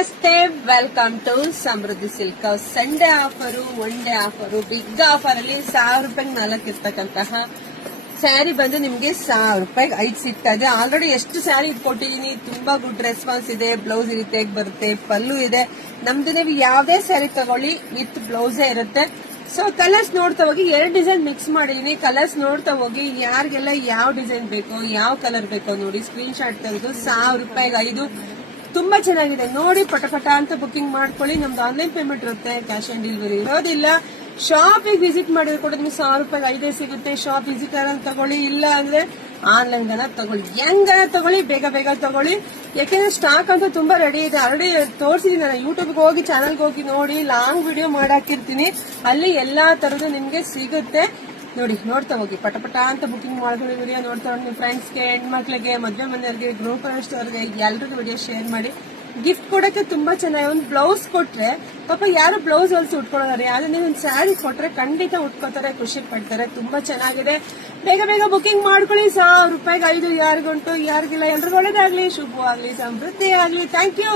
ನಮಸ್ತೆ, welcome to Samruddhi silk. Sunday offer, one day offer, big offer ಅಲ್ಲಿ 1000 ರೂಪಾಯಿಗೆ 4 ಇರ್ತಕ್ಕಂತಹ ಸ್ಯಾರಿ ಬಂದು ನಿಮ್ಗೆ 1000 ರೂಪಾಯಿಗೆ 5 ಸಿಗ್ತಾ ಇದೆ. ಆಲ್ರೆಡಿ ಎಷ್ಟು ಸ್ಯಾರಿ ಇಟ್ಕೊಟ್ಟಿದೀನಿ, ತುಂಬಾ ಗುಡ್ ರೆಸ್ಪಾನ್ಸ್ ಇದೆ. ಬ್ಲೌಸ್ ಈ ರೀತಿಯಾಗಿ ಬರುತ್ತೆ, ಪಲ್ಲು ಇದೆ. ನಮ್ದು ನೀವು ಯಾವ್ದೇ ಸ್ಯಾರಿ ತಗೊಳ್ಳಿ ವಿತ್ ಬ್ಲೌಸೇ ಇರುತ್ತೆ. ಸೊ ಕಲರ್ಸ್ ನೋಡ್ತಾ ಹೋಗಿ, 2 ಡಿಸೈನ್ ಮಿಕ್ಸ್ ಮಾಡಿದೀನಿ. ಕಲರ್ಸ್ ನೋಡ್ತಾ ಹೋಗಿ, ಯಾರಿಗೆಲ್ಲ ಯಾವ ಡಿಸೈನ್ ಬೇಕೋ, ಯಾವ ಕಲರ್ ಬೇಕೋ ನೋಡಿ ಸ್ಕ್ರೀನ್ ಶಾಟ್ ತೆಗೆದು 1000 ರೂಪಾಯಿಗೆ 5 ತುಂಬಾ ಚೆನ್ನಾಗಿದೆ ನೋಡಿ. ಪಟಪಟ ಅಂತ ಬುಕಿಂಗ್ ಮಾಡ್ಕೊಳ್ಳಿ. ನಮ್ದು ಆನ್ಲೈನ್ ಪೇಮೆಂಟ್ ಇರುತ್ತೆ, ಕ್ಯಾಶ್ ಆನ್ ಡೆಲಿವರಿ ಇರೋದಿಲ್ಲ. ಶಾಪಿಗೆ ವಿಸಿಟ್ ಮಾಡಿದ್ರೆ ಕೂಡ ನಿಮ್ಗೆ 1000 ರೂಪಾಯಿಗೆ 5 ಸಿಗುತ್ತೆ. ಶಾಪ್ ವಿಸಿಟರ್ ಅಂತ ತಗೊಳ್ಳಿ, ಇಲ್ಲ ಅಂದ್ರೆ ಆನ್ಲೈನ್ ಗನ ತಗೊಳ್ಳಿ, ಹೆಂಗನ ತಗೊಳ್ಳಿ, ಬೇಗ ಬೇಗ ತಗೊಳ್ಳಿ. ಯಾಕೆಂದ್ರೆ ಸ್ಟಾಕ್ ಅಂತೂ ತುಂಬಾ ರೆಡಿ ಇದೆ. ಆಲ್ರೆಡಿ ತೋರಿಸಿದೀನಿ ನಾನು. ಯೂಟ್ಯೂಬ್ಗೆ ಹೋಗಿ, ಚಾನಲ್ಗೆ ಹೋಗಿ ನೋಡಿ, ಲಾಂಗ್ ವಿಡಿಯೋ ಮಾಡಾಕಿರ್ತೀನಿ. ಅಲ್ಲಿ ಎಲ್ಲಾ ತರದ್ದು ನಿಮ್ಗೆ ಸಿಗುತ್ತೆ ನೋಡಿ. ನೋಡ್ತಾ ಹೋಗಿ, ಪಟಪಟ ಅಂತ ಬುಕಿಂಗ್ ಮಾಡ್ಕೊಳ್ಳಿ. ವಿಡಿಯೋ ನೋಡ್ತಾ ಹೋಗಿ ನಿಮ್ಮ ಫ್ರೆಂಡ್ಸ್ಗೆ, ಹೆಣ್ಮಕ್ಳಿಗೆ, ಮದುವೆ ಮನೆಯವ್ರಿಗೆ, ಗೃಹ ಪ್ರವೇಶದವ್ರಿಗೆ ಎಲ್ರಿಗೂ ವಿಡಿಯೋ ಶೇರ್ ಮಾಡಿ. ಗಿಫ್ಟ್ ಕೊಡಕ್ಕೆ ತುಂಬಾ ಚೆನ್ನಾಗಿ. ಒಂದು ಬ್ಲೌಸ್ ಕೊಟ್ರೆ ಪಾಪ ಯಾರು ಬ್ಲೌಸ್ ಹೊಲ್ಸಿ ಉಟ್ಕೊಳ್ಳೋರು, ಯಾವ್ದು ನೀವು ಒಂದು ಸ್ಯಾರಿ ಕೊಟ್ರೆ ಖಂಡಿತ ಉಟ್ಕೋತಾರೆ, ಖುಷಿ ಪಡ್ತಾರೆ. ತುಂಬಾ ಚೆನ್ನಾಗಿದೆ. ಬೇಗ ಬೇಗ ಬುಕಿಂಗ್ ಮಾಡ್ಕೊಳ್ಳಿ. 1000 ರೂಪಾಯಿಗೆ 5 ಯಾರಿಗುಂಟು, ಯಾರಿಗಿಲ್ಲ. ಎಲ್ರಿಗೂ ಒಳ್ಳೇದಾಗ್ಲಿ, ಶುಭವಾಗ್ಲಿ, ಸಮೃದ್ಧಿ ಆಗ್ಲಿ. Thank you.